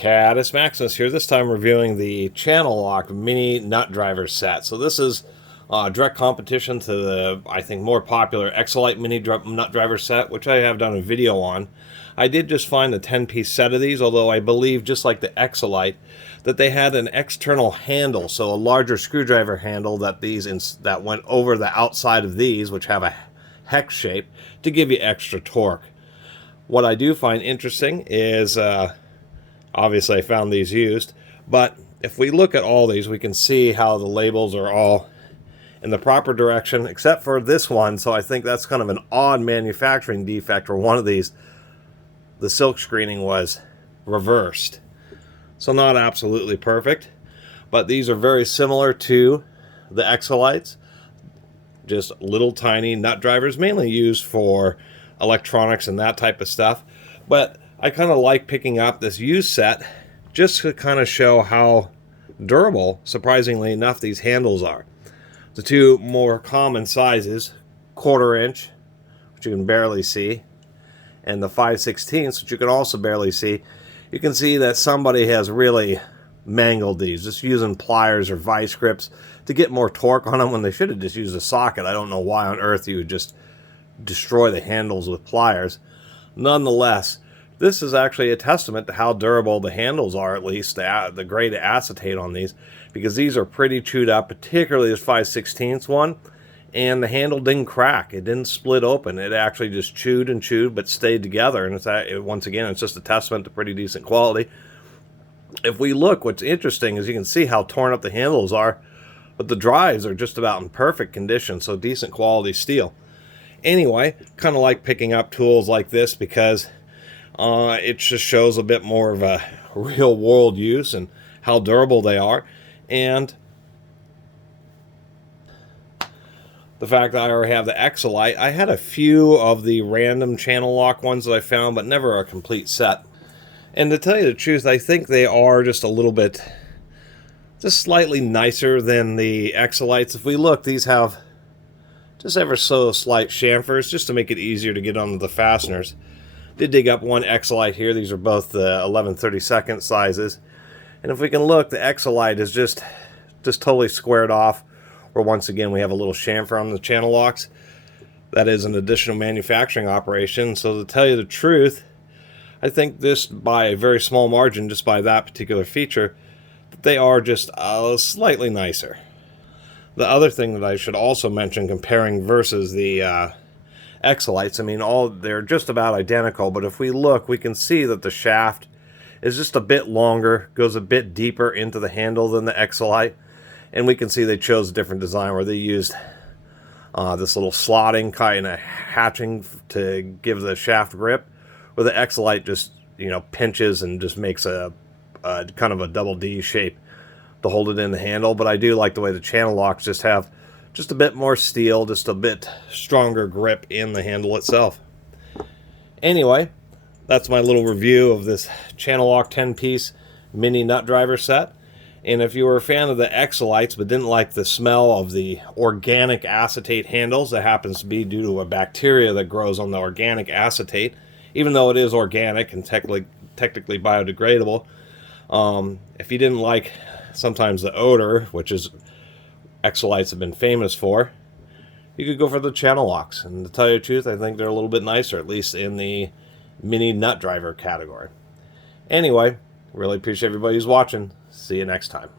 Catus Maximus here, this time reviewing the channel lock mini nut driver set. So this is direct competition to the, I think, more popular Xcelite mini nut driver set, which I have done a video on. I did just find a 10-piece set of these, although I believe, just like the Xcelite, that they had an external handle, so a larger screwdriver handle that that went over the outside of these, which have a hex shape, to give you extra torque. What I do find interesting is obviously I found these used, but if we look at all these, we can see how the labels are all in the proper direction, except for this one. So I think that's kind of an odd manufacturing defect, where one of these, the silk screening was reversed. So not absolutely perfect, but these are very similar to the Xcelites, just little tiny nut drivers, mainly used for electronics and that type of stuff. But I kind of like picking up this used set just to kind of show how durable, surprisingly enough, these handles are. The two more common sizes, 1/4 inch, which you can barely see, and the 5/16, which you can also barely see. You can see that somebody has really mangled these, just using pliers or vice grips to get more torque on them when they should have just used a socket. I don't know why on earth you would just destroy the handles with pliers. Nonetheless, this is actually a testament to how durable the handles are, at least the grade of acetate on these, because these are pretty chewed up, particularly this 5/16 one, and the handle didn't crack. It didn't split open. It actually just chewed and chewed, but stayed together, and once again, it's just a testament to pretty decent quality. If we look, what's interesting is you can see how torn up the handles are, but the drives are just about in perfect condition, so decent quality steel. Anyway, kind of like picking up tools like this because it just shows a bit more of a real world use and how durable they are, and the fact that I already have the Xcelite. I had a few of the random channel lock ones that I found, but never a complete set. And to tell you the truth, I think they are just a little bit, just slightly nicer than the Xcelites. If we look, these have just ever so slight chamfers, just to make it easier to get onto the fasteners. Did dig up one Xcelite here. These are both the 11/32 sizes. And if we can look, the Xcelite is just totally squared off, where once again we have a little chamfer on the channel locks. That is an additional manufacturing operation. So to tell you the truth, I think this, by a very small margin, just by that particular feature, they are just slightly nicer. The other thing that I should also mention, comparing versus the Xcelites, I mean, they're just about identical, but if we look, we can see that the shaft is just a bit longer, goes a bit deeper into the handle than the Xcelite, and we can see they chose a different design where they used this little slotting kind of hatching to give the shaft grip, where the Xcelite just, pinches and just makes a kind of a double D shape to hold it in the handle. But I do like the way the channel locks just have just a bit more steel, just a bit stronger grip in the handle itself. Anyway, that's my little review of this channel lock 10-piece mini nut driver set. And if you were a fan of the Xcelites but didn't like the smell of the organic acetate handles, that happens to be due to a bacteria that grows on the organic acetate, even though it is organic and technically biodegradable. If you didn't like sometimes the odor, which is Xcelites have been famous for, you could go for the channel locks. And to tell you the truth, I think they're a little bit nicer, at least in the mini nut driver category. Anyway, really appreciate everybody who's watching. See you next time.